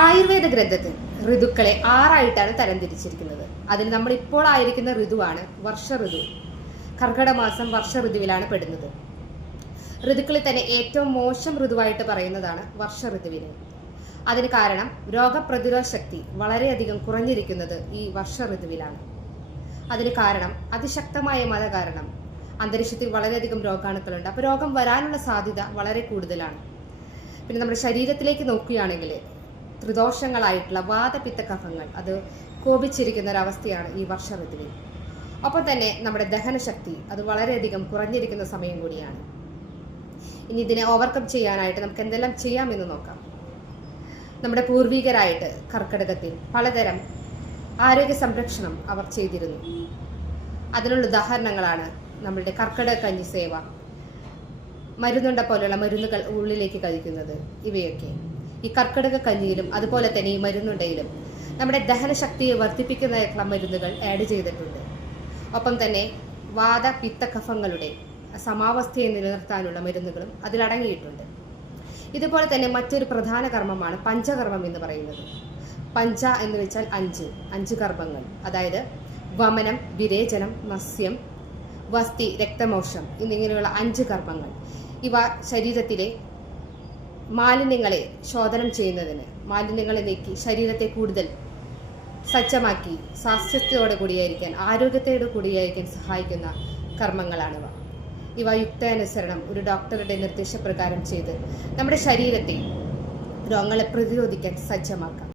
ആയുർവേദ ഗ്രന്ഥത്തിൽ ഋതുക്കളെ 6ആയിട്ടാണ് തരംതിരിച്ചിരിക്കുന്നത്. അതിൽ നമ്മൾ ഇപ്പോൾ ആയിരിക്കുന്ന ഋതുവാണ് വർഷ ഋതു. കർക്കിടമാസം വർഷ ഋതുവിലാണ് പെടുന്നത്. ഋതുക്കളിൽ തന്നെ ഏറ്റവും മോശം ഋതുവായിട്ട് പറയുന്നതാണ് വർഷ ഋതുവിന്. അതിന് കാരണം രോഗപ്രതിരോധ ശക്തി വളരെയധികം കുറഞ്ഞിരിക്കുന്നത് ഈ വർഷ ഋതുവിലാണ്. അതിന് കാരണം അതിശക്തമായ മഴ കാരണം അന്തരീക്ഷത്തിൽ വളരെയധികം രോഗാണുക്കളുണ്ട്. അപ്പോൾ രോഗം വരാനുള്ള സാധ്യത വളരെ കൂടുതലാണ്. പിന്നെ നമ്മുടെ ശരീരത്തിലേക്ക് നോക്കുകയാണെങ്കിൽ ത്രിദോഷങ്ങളായിട്ടുള്ള വാതപിത്ത കഫങ്ങൾ അത് കോപിച്ചിരിക്കുന്ന ഒരവസ്ഥയാണ് ഈ വർഷ ഋതുവിൽ. ഒപ്പം തന്നെ നമ്മുടെ ദഹനശക്തി അത് വളരെയധികം കുറഞ്ഞിരിക്കുന്ന സമയം കൂടിയാണ്. ഇനി ഇതിനെ ഓവർകം ചെയ്യാനായിട്ട് നമുക്ക് എന്തെല്ലാം ചെയ്യാമെന്ന് നോക്കാം. നമ്മുടെ പൂർവികരായിട്ട് കർക്കിടകത്തിൽ പലതരം ആരോഗ്യ സംരക്ഷണം അവർ ചെയ്തിരുന്നു. അതിനുള്ള ഉദാഹരണങ്ങളാണ് നമ്മളുടെ കർക്കിടക കഞ്ഞി സേവ, മരുന്നുണ്ട പോലെയുള്ള മരുന്നുകൾ ഉള്ളിലേക്ക് കഴിക്കുന്നത്. ഇവയൊക്കെ ഈ കർക്കിടക കഞ്ഞിയിലും അതുപോലെ തന്നെ ഈ മരുന്നുണ്ടയിലും നമ്മുടെ ദഹനശക്തിയെ വർദ്ധിപ്പിക്കുന്നതായിട്ടുള്ള മരുന്നുകൾ ആഡ് ചെയ്തിട്ടുണ്ട്. ഒപ്പം തന്നെ വാത പിത്ത കഫങ്ങളുടെ സമാവസ്ഥയെ നിലനിർത്താനുള്ള മരുന്നുകളും അതിലടങ്ങിയിട്ടുണ്ട്. ഇതുപോലെ തന്നെ മറ്റൊരു പ്രധാന കർമ്മമാണ് പഞ്ചകർമ്മം എന്ന് പറയുന്നത്. പഞ്ച എന്ന് വെച്ചാൽ അഞ്ച് കർമ്മങ്ങൾ, അതായത് വമനം, വിരേചനം, നസ്യം, വസ്തി, രക്തമോക്ഷം എന്നിങ്ങനെയുള്ള 5 കർമ്മങ്ങൾ. ഇവ ശരീരത്തിലെ മാലിന്യങ്ങളെ ശോധനം ചെയ്യുന്നതിന്, മാലിന്യങ്ങളെ നീക്കി ശരീരത്തെ കൂടുതൽ സജ്ജമാക്കി സ്വാസ്ഥ്യത്തോടെ കൂടിയായിരിക്കാൻ, ആരോഗ്യത്തോടെ കൂടിയായിരിക്കാൻ സഹായിക്കുന്ന കർമ്മങ്ങളാണിവ. ഇവ യുക്താനുസരണം ഒരു ഡോക്ടറുടെ നിർദ്ദേശപ്രകാരം ചെയ്ത് നമ്മുടെ ശരീരത്തെ രോഗങ്ങളെ പ്രതിരോധിക്കാൻ സജ്ജമാക്കാം.